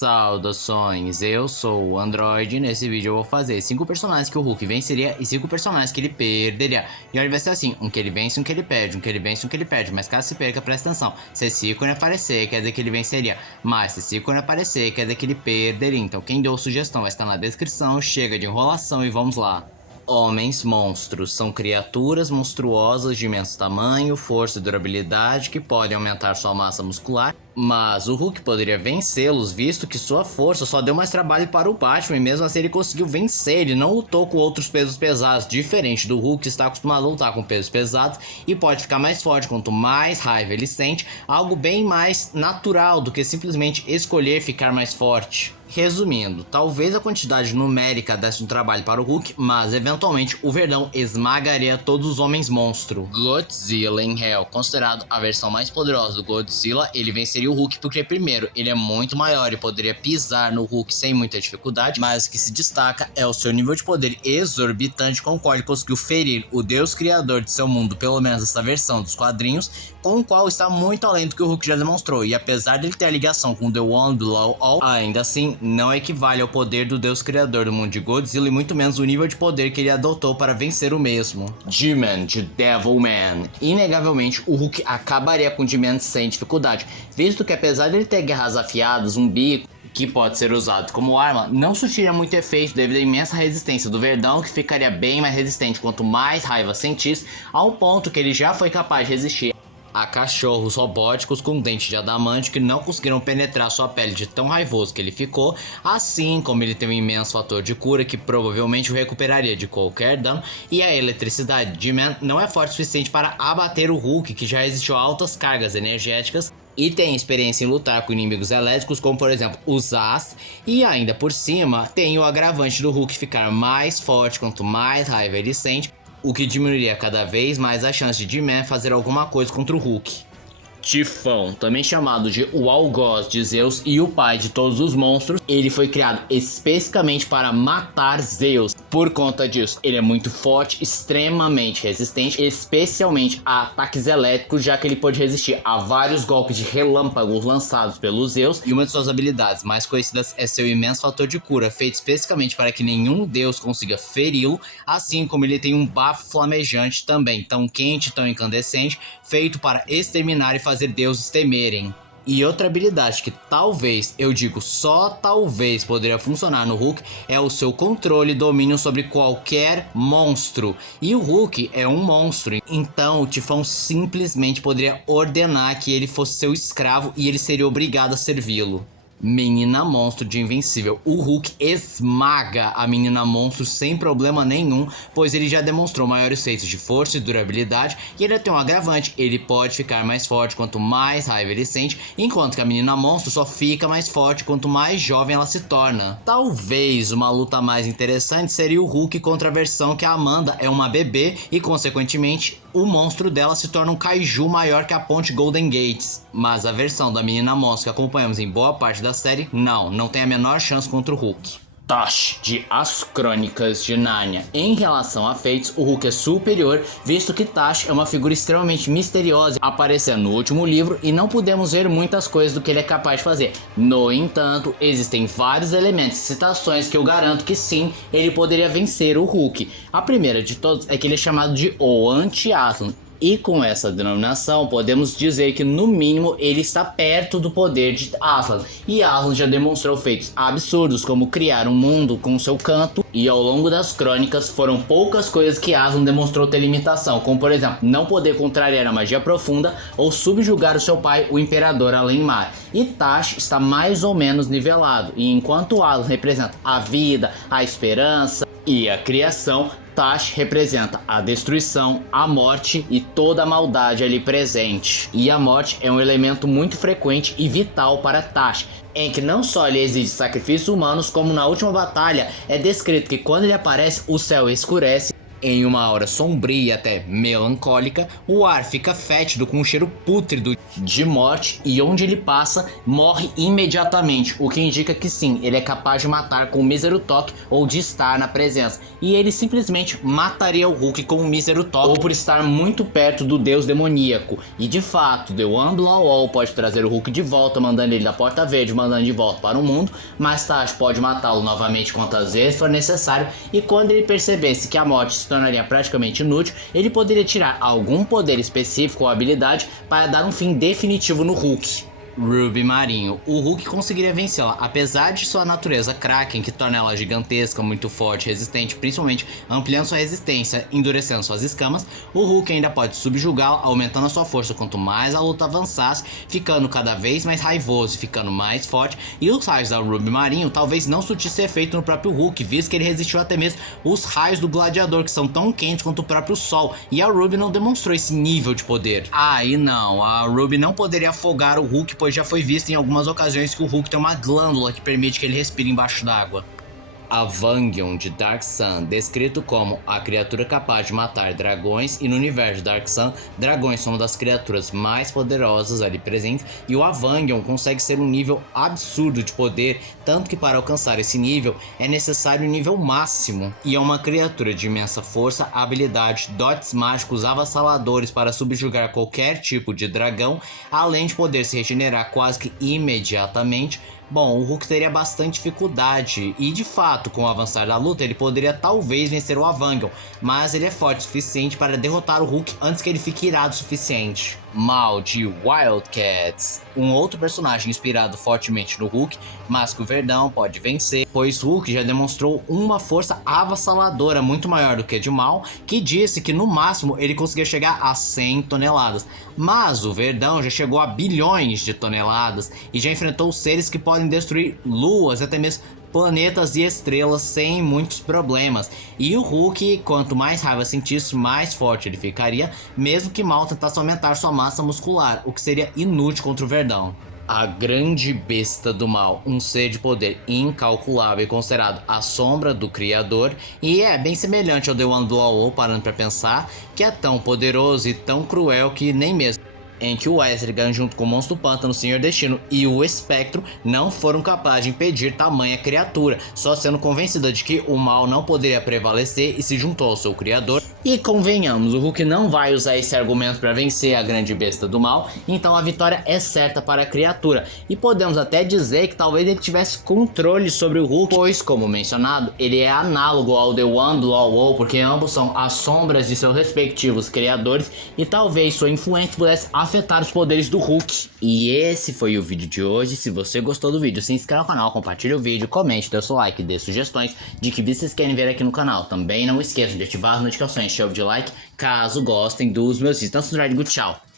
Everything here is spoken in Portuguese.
Saudações, eu sou o Android e nesse vídeo eu vou fazer 5 personagens que o Hulk venceria e 5 personagens que ele perderia. E olha, vai ser assim, um que ele vence, um que ele perde, um que ele vence, um que ele perde. Mas caso se perca, presta atenção, se esse ícone aparecer, quer dizer que ele venceria. Mas se esse ícone aparecer, quer dizer que ele perderia. Então quem deu sugestão vai estar na descrição, chega de enrolação e vamos lá. Homens monstros são criaturas monstruosas de imenso tamanho, força e durabilidade que podem aumentar sua massa muscular, mas o Hulk poderia vencê-los visto que sua força só deu mais trabalho para o Batman e mesmo assim ele conseguiu vencer, ele não lutou com outros pesos pesados, diferente do Hulk que está acostumado a lutar com pesos pesados e pode ficar mais forte quanto mais raiva ele sente, algo bem mais natural do que simplesmente escolher ficar mais forte. Resumindo, talvez a quantidade numérica desse um trabalho para o Hulk, mas eventualmente o verdão esmagaria todos os homens monstro. Godzilla em Hell, considerado a versão mais poderosa do Godzilla, ele venceria o Hulk porque primeiro, ele é muito maior e poderia pisar no Hulk sem muita dificuldade, mas o que se destaca é o seu nível de poder exorbitante com o qual ele conseguiu ferir o deus criador de seu mundo, pelo menos essa versão dos quadrinhos, com o qual está muito além do que o Hulk já demonstrou, e apesar dele ter a ligação com The One Below All, ainda assim não equivale ao poder do deus criador do mundo de Godzilla e muito menos o nível de poder que ele adotou para vencer o mesmo. G-Man de Devilman. Inegavelmente o Hulk acabaria com G-Man sem dificuldade, visto que apesar dele ter garras afiadas, um bico que pode ser usado como arma, não surtiria muito efeito devido à imensa resistência do verdão, que ficaria bem mais resistente quanto mais raiva sentisse, ao ponto que ele já foi capaz de resistir a cachorros robóticos com dente de adamante que não conseguiram penetrar sua pele de tão raivoso que ele ficou, assim como ele tem um imenso fator de cura que provavelmente o recuperaria de qualquer dano, e a eletricidade de Man não é forte o suficiente para abater o Hulk, que já resistiu a altas cargas energéticas e tem experiência em lutar com inimigos elétricos, como por exemplo os As, e ainda por cima tem o agravante do Hulk ficar mais forte quanto mais raiva ele sente, o que diminuiria cada vez mais a chance de G-Man fazer alguma coisa contra o Hulk. Tifão, também chamado de o algoz de Zeus e o pai de todos os monstros, ele foi criado especificamente para matar Zeus. Por conta disso, ele é muito forte, extremamente resistente, especialmente a ataques elétricos, já que ele pode resistir a vários golpes de relâmpagos lançados pelo Zeus. E uma de suas habilidades mais conhecidas é seu imenso fator de cura, feito especificamente para que nenhum deus consiga feri-lo, assim como ele tem um bafo flamejante também, tão quente, tão incandescente, feito para exterminar e fazer deuses temerem. E outra habilidade que talvez, eu digo só talvez, poderia funcionar no Hulk é o seu controle e domínio sobre qualquer monstro. E o Hulk é um monstro, então o Tifão simplesmente poderia ordenar que ele fosse seu escravo e ele seria obrigado a servi-lo. Menina Monstro de Invencível. O Hulk esmaga a Menina Monstro sem problema nenhum, pois ele já demonstrou maiores feitos de força e durabilidade, e ele tem um agravante, ele pode ficar mais forte quanto mais raiva ele sente, enquanto que a Menina Monstro só fica mais forte quanto mais jovem ela se torna. Talvez uma luta mais interessante seria o Hulk contra a versão que a Amanda é uma bebê e consequentemente o monstro dela se torna um kaiju maior que a ponte Golden Gates. Mas a versão da Menina Monstro que acompanhamos em boa parte da série, não tem a menor chance contra o Hulk. Tash, de As Crônicas de Nárnia. Em relação a feitos, o Hulk é superior, visto que Tash é uma figura extremamente misteriosa, aparecendo no último livro e não podemos ver muitas coisas do que ele é capaz de fazer. No entanto, existem vários elementos e citações que eu garanto que sim, ele poderia vencer o Hulk. A primeira de todos é que ele é chamado de o Anti-Aslan. E com essa denominação, podemos dizer que no mínimo ele está perto do poder de Aslan. E Aslan já demonstrou feitos absurdos, como criar um mundo com seu canto. E ao longo das crônicas, foram poucas coisas que Aslan demonstrou ter limitação, como por exemplo, não poder contrariar a magia profunda ou subjugar o seu pai, o Imperador Além-Mar. E Tash está mais ou menos nivelado, e enquanto Aslan representa a vida, a esperança e a criação, Tash representa a destruição, a morte e toda a maldade ali presente. E a morte é um elemento muito frequente e vital para Tash, em que não só ele exige sacrifícios humanos, como na última batalha é descrito que quando ele aparece o céu escurece Em uma aura sombria e até melancólica, o ar fica fétido com um cheiro pútrido de morte e onde ele passa, morre imediatamente, o que indica que sim, ele é capaz de matar com um mísero toque ou de estar na presença. E ele simplesmente mataria o Hulk com um mísero toque ou por estar muito perto do deus demoníaco. E de fato, The One Blow All pode trazer o Hulk de volta, mandando ele da Porta Verde, mandando de volta para o mundo. Mais tarde pode matá-lo novamente quantas vezes for necessário, e quando ele percebesse que a morte se tornaria praticamente inútil, ele poderia tirar algum poder específico ou habilidade para dar um fim definitivo no Hulk. Ruby Marinho. O Hulk conseguiria vencê-la, apesar de sua natureza Kraken, que torna ela gigantesca, muito forte e resistente, principalmente ampliando sua resistência, endurecendo suas escamas. O Hulk ainda pode subjugá-la, aumentando a sua força quanto mais a luta avançasse, ficando cada vez mais raivoso, ficando mais forte. E os raios da Ruby Marinho talvez não surtissem efeito no próprio Hulk, visto que ele resistiu até mesmo os raios do Gladiador, que são tão quentes quanto o próprio Sol, e a Ruby não demonstrou esse nível de poder. E não, a Ruby não poderia afogar o Hulk, pois já foi visto em algumas ocasiões que o Hulk tem uma glândula que permite que ele respire embaixo d'água. Avangion de Dark Sun, descrito como a criatura capaz de matar dragões, e no universo de Dark Sun, dragões são uma das criaturas mais poderosas ali presentes, e o Avangion consegue ser um nível absurdo de poder, tanto que para alcançar esse nível é necessário um nível máximo, e é uma criatura de imensa força, habilidade, dotes mágicos avassaladores para subjugar qualquer tipo de dragão, além de poder se regenerar quase que imediatamente. Bom, o Hulk teria bastante dificuldade e de fato, com o avançar da luta, ele poderia talvez vencer o Avangion, mas ele é forte o suficiente para derrotar o Hulk antes que ele fique irado o suficiente. Mal de Wildcats, um outro personagem inspirado fortemente no Hulk, mas que o Verdão pode vencer, pois Hulk já demonstrou uma força avassaladora muito maior do que a de Mal, que disse que no máximo ele conseguia chegar a 100 toneladas, mas o Verdão já chegou a bilhões de toneladas e já enfrentou seres que podem destruir luas, até mesmo planetas e estrelas sem muitos problemas. E o Hulk, quanto mais raiva sentisse, mais forte ele ficaria, mesmo que Mal tentasse aumentar sua massa muscular, o que seria inútil contra o Verdão. A grande besta do mal, um ser de poder incalculável e considerado a sombra do Criador, e é bem semelhante ao The One Blow All, parando pra pensar, que é tão poderoso e tão cruel que nem mesmo em que o Etrigan, junto com o Monstro do Pântano, o Senhor Destino e o Espectro, não foram capazes de impedir tamanha criatura, só sendo convencida de que o mal não poderia prevalecer e se juntou ao seu criador. E convenhamos, o Hulk não vai usar esse argumento para vencer a grande besta do mal, então a vitória é certa para a criatura. E podemos até dizer que talvez ele tivesse controle sobre o Hulk, pois, como mencionado, ele é análogo ao The One Blow All, porque ambos são as sombras de seus respectivos criadores, e talvez sua influência pudesse afetar os poderes do Hulk. E esse foi o vídeo de hoje. Se você gostou do vídeo, se inscreva no canal, compartilhe o vídeo, comente, dê seu like, dê sugestões de que vídeos vocês querem ver aqui no canal. Também não esqueçam de ativar as notificações, show de like, caso gostem dos meus vídeos. Então, tchau.